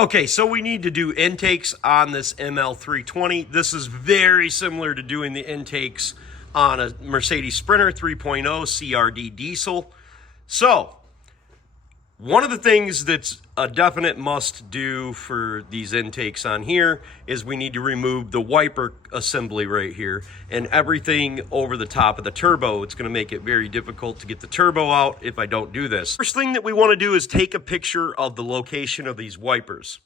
Okay, so we need to do intakes on this ML320. This is very similar to doing the intakes on a Mercedes Sprinter 3.0 CRD diesel. So, one of the things that's a definite must do for these intakes on here is we need to remove the wiper assembly right here and everything over the top of the turbo. It's going to make it very difficult to get the turbo out if I don't do this. First thing that we want to do is take a picture of the location of these wipers.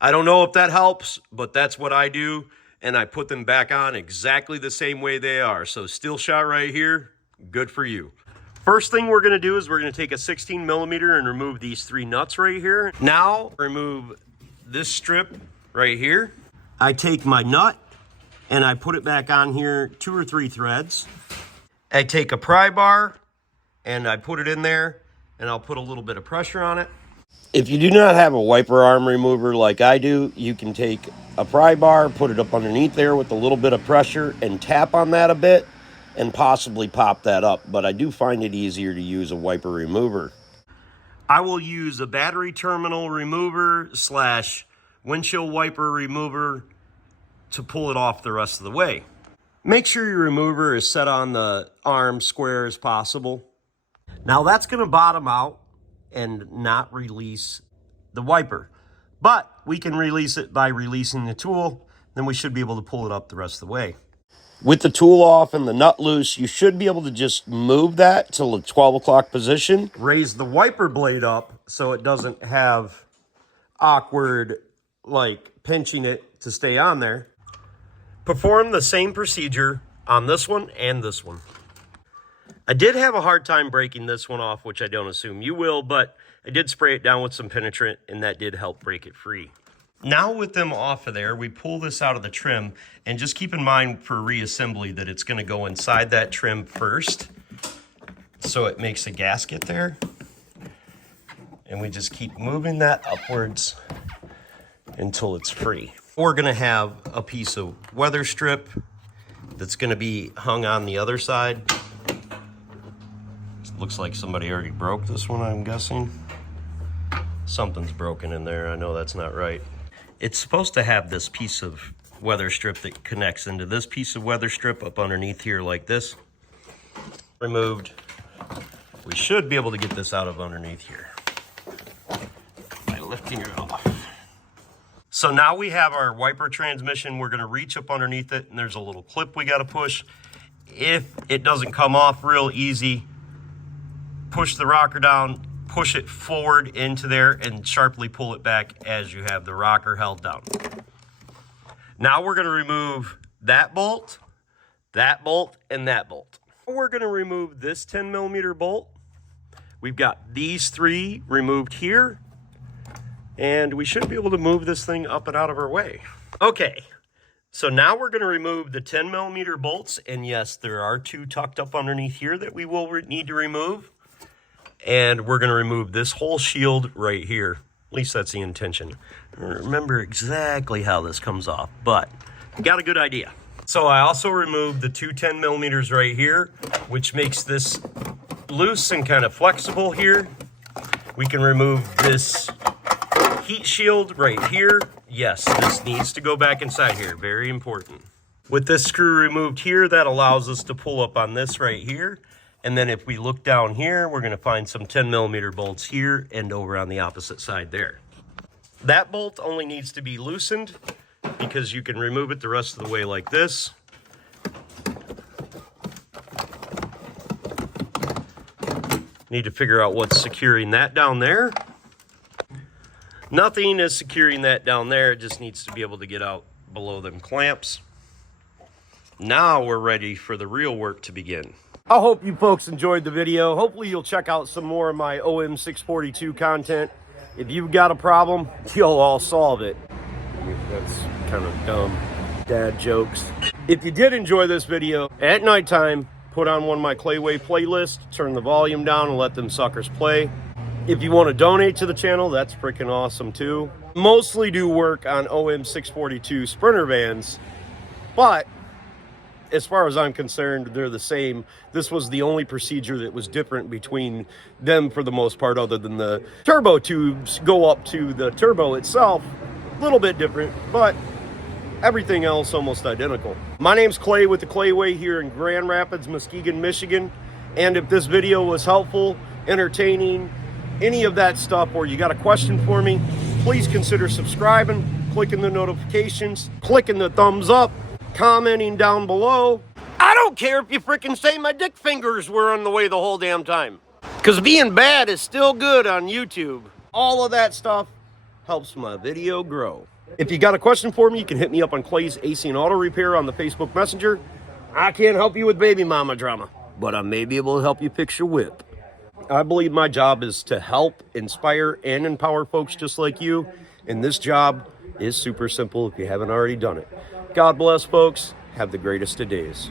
I don't know if that helps, but that's what I do, and I put them back on exactly the same way they are. So still shot right here, good for you. First thing we're gonna do is we're gonna take a 16 millimeter and remove these 3 nuts right here. Now, remove this strip right here. I take my nut and I put it back on here 2 or 3 threads. I take a pry bar and I put it in there and I'll put a little bit of pressure on it. If you do not have a wiper arm remover like I do, you can take a pry bar, put it up underneath there with a little bit of pressure and tap on that a bit and possibly pop that up, but I do find it easier to use a wiper remover. I will use a battery terminal remover / windshield wiper remover to pull it off the rest of the way. Make sure your remover is set on the arm square as possible. Now that's going to bottom out and not release the wiper, but we can release it by releasing the tool, then we should be able to pull it up the rest of the way. With the tool off and the nut loose, you should be able to just move that to the 12 o'clock position. Raise the wiper blade up so it doesn't have awkward, like, pinching it to stay on there. Perform the same procedure on this one and this one. I did have a hard time breaking this one off, which I don't assume you will, but I did spray it down with some penetrant, and that did help break it free. Now with them off of there, we pull this out of the trim, and just keep in mind for reassembly that it's going to go inside that trim first, so it makes a gasket there. And we just keep moving that upwards until it's free. We're going to have a piece of weather strip that's going to be hung on the other side. Looks like somebody already broke this one, I'm guessing. Something's broken in there. I know that's not right. It's supposed to have this piece of weather strip that connects into this piece of weather strip up underneath here like this. Removed. We should be able to get this out of underneath here by lifting it off. So now we have our wiper transmission. We're going to reach up underneath it, and there's a little clip we got to push. If it doesn't come off real easy, push the rocker down, push it forward into there, and sharply pull it back as you have the rocker held down. Now we're going to remove that bolt, and that bolt. We're going to remove this 10 millimeter bolt. We've got these 3 removed here, and we should be able to move this thing up and out of our way. Okay, so now we're going to remove the 10 millimeter bolts, and yes, there are 2 tucked up underneath here that we will need to remove. And we're going to remove this whole shield right here. At least that's the intention. I don't remember exactly how this comes off, but got a good idea. So I also removed the 2 10 millimeters right here, which makes this loose and kind of flexible here. We can remove this heat shield right here. Yes, this needs to go back inside here. Very important. With this screw removed here, that allows us to pull up on this right here. And then if we look down here, we're going to find some 10 millimeter bolts here and over on the opposite side there. That bolt only needs to be loosened because you can remove it the rest of the way like this. Need to figure out what's securing that down there. Nothing is securing that down there. It just needs to be able to get out below them clamps. Now we're ready for the real work to begin. I hope you folks enjoyed the video. Hopefully you'll check out some more of my OM642 content. If you've got a problem, you'll all solve it. That's kind of dumb. Dad jokes. If you did enjoy this video, at nighttime, put on one of my Clayway playlists, turn the volume down and let them suckers play. If you want to donate to the channel, that's freaking awesome too. Mostly do work on OM642 Sprinter vans, but as far as I'm concerned, they're the same. This was the only procedure that was different between them for the most part, other than the turbo tubes go up to the turbo itself. A little bit different, but everything else almost identical. My name's Clay with the Clayway here in Grand Rapids, Muskegon, Michigan. And if this video was helpful, entertaining, any of that stuff, or you got a question for me, please consider subscribing, clicking the notifications, clicking the thumbs up, commenting down below. I don't care if you freaking say my dick fingers were on the way the whole damn time, because being bad is still good on YouTube. All of that stuff helps my video grow. If you got a question for me, you can hit me up on Clay's AC and Auto Repair on the Facebook Messenger. I can't help you with baby mama drama, but I may be able to help you fix your whip. I believe my job is to help, inspire, and empower folks just like you. And this job is super simple if you haven't already done it. God bless, folks. Have the greatest of days.